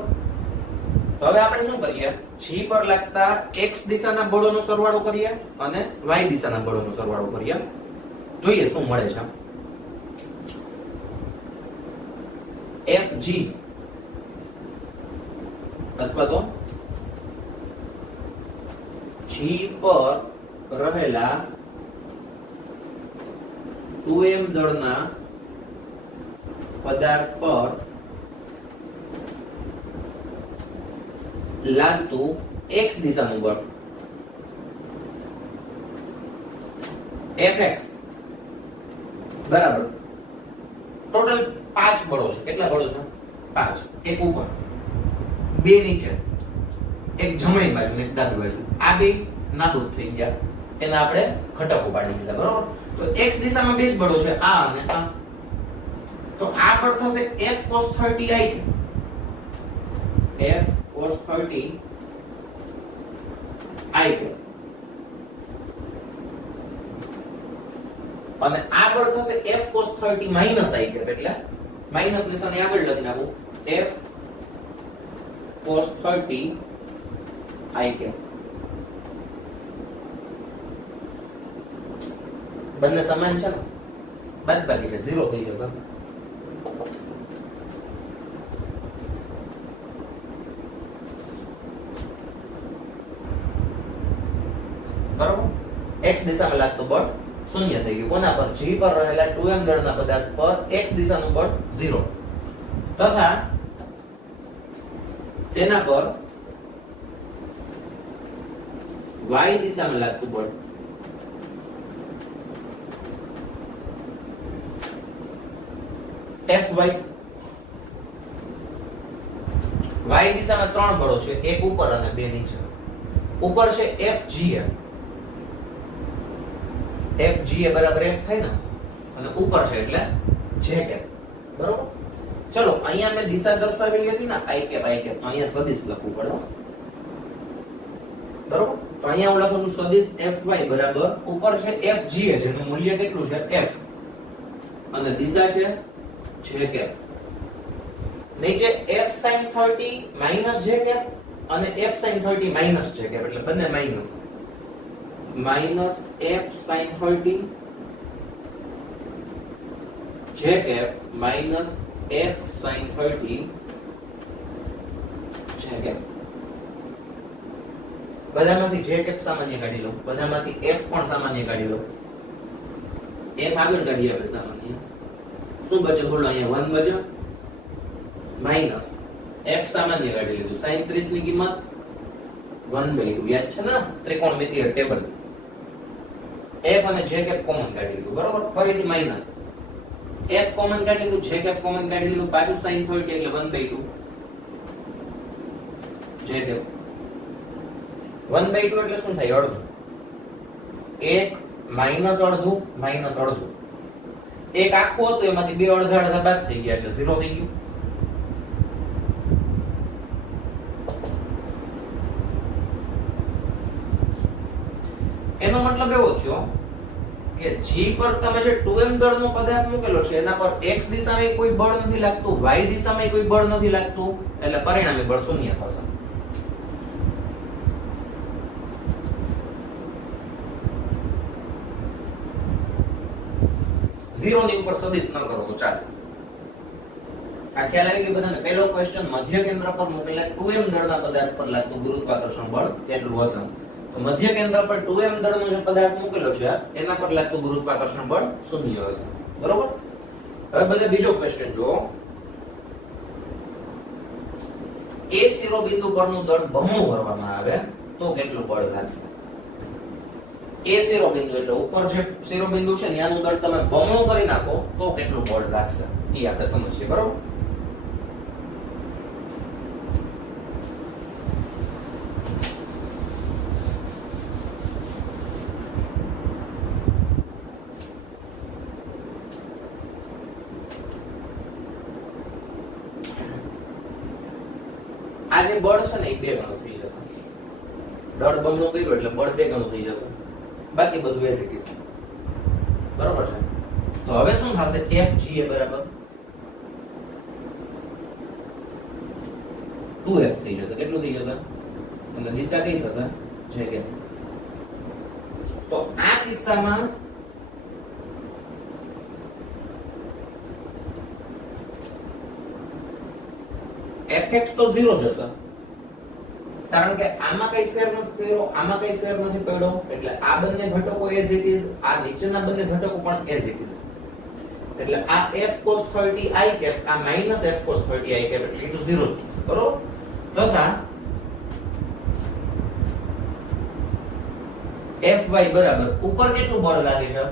તો હવે આપણે શું કરીએ, g પર લાગતા x દિશાના બળોનો સરવાળો કરીએ અને y દિશાના બળોનો સરવાળો કરીએ, જોઈએ શું મળે છે. fg અથવા તો g પર રહેલા 2m દળના પદાર્થ પર લાગતું x દિશાનું બળ fx બરાબર ટોટલ 5 બળો છે. કેટલા બળો છે? 5. એક ઉપર, બે નીચે, એક જમણી બાજુ ને એક ડાબી બાજુ. આ બે નાબૂદ થઈ ગયા, એના આપણે ઘટકો પાડી દીધા. બરોબર? તો x દિશામાં બે જ બળો છે, આ અને આ. તો આ બળ થશે f cos 30 i, f cos 30 i કે, અને આ બળ થશે f cos 30 minus i કે, એટલે માઈનસ નિશાની આગળ લખી નાખું, f cos 30 i કે. બંને સમાન છે ને, બાદબાકી છે, 0 થઈ જશે. બરોબર? x દિશામાં લાગતું બળ શૂન્ય થઈ ગયું. કોના પર? g પર રહેલા 2m દળના પદાર્થ પર x દિશાનું બળ 0 તથા તેના પર y દિશામાં લાગતું બળ fy. y દિશામાં ત્રણ બળો છે, એક ઉપર અને બે નીચે. ઉપર છે fg, fg બરાબર f થાય ને, અને ઉપર છે એટલે j કેપ. બરોબર? ચલો અહીંયા મેં દિશા દર્શાવેલી હતી ને i કેપ, તો અહીંયા સદિશ લખવું પડે. બરોબર? તો અહીંયા હું લખું છું સદિશ fy બરાબર ઉપર છે fg જેનું મૂલ્ય કેટલું છે f, અને દિશા છે j કેપ. નીચે f sin 30 minus j cap અને f sin 30 minus j cap, એટલે બંને minus. minus f sin 30 j cap minus f sin 30 j cap. બધામાંથી j કેપ સામાન્ય કાઢી લો, બધામાંથી f પણ સામાન્ય કાઢી લો. f આગળ કાઢીએ આપણે સામાન્ય. શું બચે બોલો? અહીંયા 1 બચે, માઈનસ f સામાન્ય કાઢી લીધું, sin 30 ની કિંમત 1/2 યાદ છે ને ત્રિકોણમિતિય ટેબલ. f અને j કેપ કોમન કાઢી લીધું. બરોબર? ફરીથી માઈનસ f કોમન કાઢી લીધું, j કેપ કોમન કાઢી લીધું, પાછું sin 30 એટલે 1/2 j કેપ. 1/2 એટલે શું થાય? અડધું. 1 માઈનસ અડધું માઈનસ અડધું. એક આખું હતું એમાંથી બે અડધા અડધા બાદ થઈ ગયા એટલે 0 થઈ ગયું. એનો મતલબ એવો થયો કે g પર તમે જે 2m દળનો પદાર્થ મૂકેલો છે એના પર x દિશામાં કોઈ બળ નથી લાગતું, y દિશામાં કોઈ બળ નથી લાગતું, એટલે પરિણામી બળ શૂન્ય થશે. ઝીરો ની ઉપર સદિશ ન કરો તો ચાલે. આ ખ્યાલ આવી ગયો બધાને? પહેલો ક્વેશ્ચન મધ્ય કેન્દ્ર પર મૂકેલા 2m દળના પદાર્થ પર લાગતું ગુરુત્વાકર્ષણ બળ કેટલું હશે? તો મધ્ય કેન્દ્ર પર 2m દળનો જે પદાર્થ મૂકેલો છે એના પર લાગતું ગુરુત્વાકર્ષણ બળ શૂન્ય હશે. બરોબર? હવે બધા બીજો ક્વેશ્ચન જુઓ. એ શિરોબિંદુ પરનું દળ બમણું કરવામાં આવે તો કેટલું બળ લાગશે? એ શિરોબિંદુ એટલે ઉપર જે શિરોબિંદુ છે ત્યાંનું દળ તમે બમણું કરી નાખો તો કેટલું બળ લાગશે એ આપણે સમજીએ. બરોબર. આ જે બળ છે ને એ 2 ગણું થઈ જશે. દળ બમણું કર્યું એટલે બળ 2 ગણું થઈ જશે. બાકી બધું એઝ ઇટ ઇઝ. બરોબર છે. તો હવે શું થશે? FGA બરાબર 2F થઈ જશે. કેટલું થઈ જશે? અને દિશા કઈ થશે? જે કે તો આ કિસ્સામાં fx તો 0 જશે, કારણ કે આમાં કઈ ફેર નથી કર્યો, આમાં કઈ ફેર નથી પડ્યો, એટલે આ બંને ઘટકો એઝ ઇટ ઇઝ, આ નીચેના બંને ઘટકો પણ એઝ ઇટ ઇઝ. એટલે આ f cos 30 i cap આ minus f cos 30 i cap એટલે એ તો 0 જ થશે. બરોબર. તથા fy બરાબર ઉપર કેટલું બળ લાગે છે?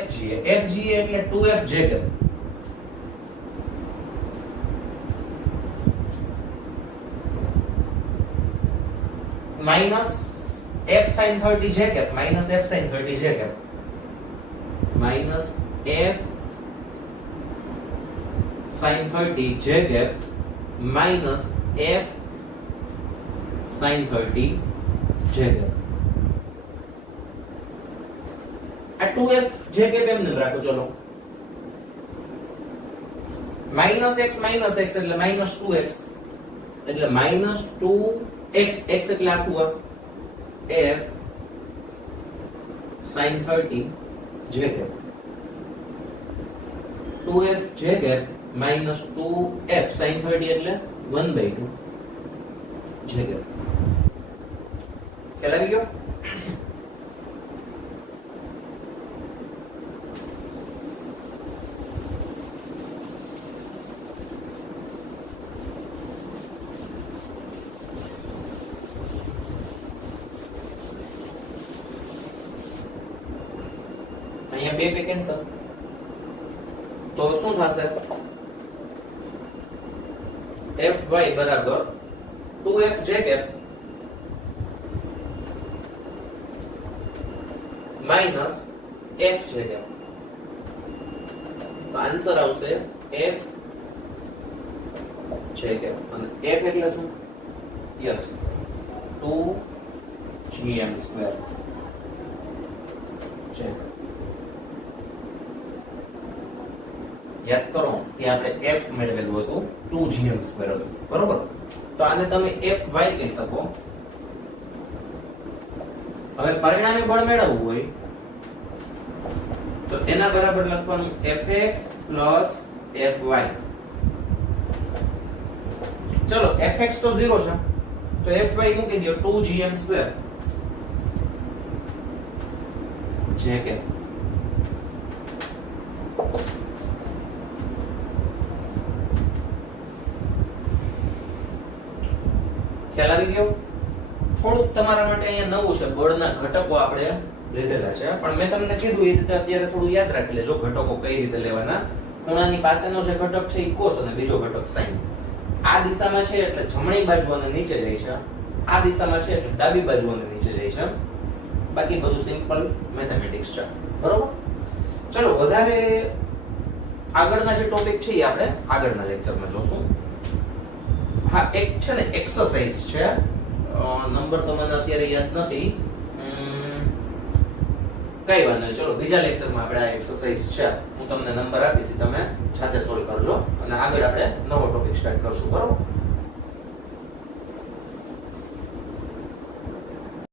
fga. fga એટલે 2f j cap minus f sin 30 j cap minus f sin 30 j cap minus f sin 30 j cap minus f sin 30 j cap. આ 2f j cap એમને રાખો. ચલો minus x એટલે minus 2x એટલે minus 2x x એટલે આખું f sin 30 j cap 2f j cap minus 2f sin 30 એટલે 1/2 j cap. ખ્યાલ આવી ગયો? અહીંયા બે કેન્સલ, તો શું થશે? fy બરાબર 2f j cap minus f j cap. તો આન્સર આવશે f j cap અને f એટલે શું? Yes 2gm² j cap. યાદ કરો ત્યાં આપણે f મેળવેલું હતું 2gm² હતું. બરોબર. તો આને તમે fy કહી શકો. હવે પરિણામી બળ મેળવવું હોય તો એના બરાબર લખવાનું fx fy. ચલો fx તો 0 છે તો fy મૂકી દો 2gm² j cap. ખ્યાલ આવી ગયો? થોડુંક તમારા માટે અહીંયા નવું છે, બળના ઘટકો આપણે લીધેલા છે, પણ મેં તમને કીધું એ રીતે અત્યારે થોડું યાદ રાખી લેજો ઘટકો કઈ રીતે લેવાના. ખૂણાની પાસેનો જે ઘટક છે એ cos અને બીજો ઘટક sin. આ દિશામાં છે એટલે જમણી બાજુ અને નીચે જાય છે, આ દિશામાં છે એટલે ડાબી બાજુ અને નીચે જાય છે. બાકી બધું સિમ્પલ મેથેમેટિક્સ છે. બરોબર. ચલો વધારે આગળના જે ટોપિક છે એ આપણે આગળના લેક્ચરમાં જોશું. હા, એક છે ને એક્સરસાઇઝ છે, નંબર તો મને અત્યારે યાદ નથી, કઈ વાત નહીં. ચલો બીજા લેક્ચરમાં આપણે આ એક્સરસાઇઝ છે હું તમને નંબર આપીશ, તમે જાતે સોલ્વ કરજો અને આગળ આપણે નવો ટોપિક સ્ટાર્ટ કરશું. બરોબર.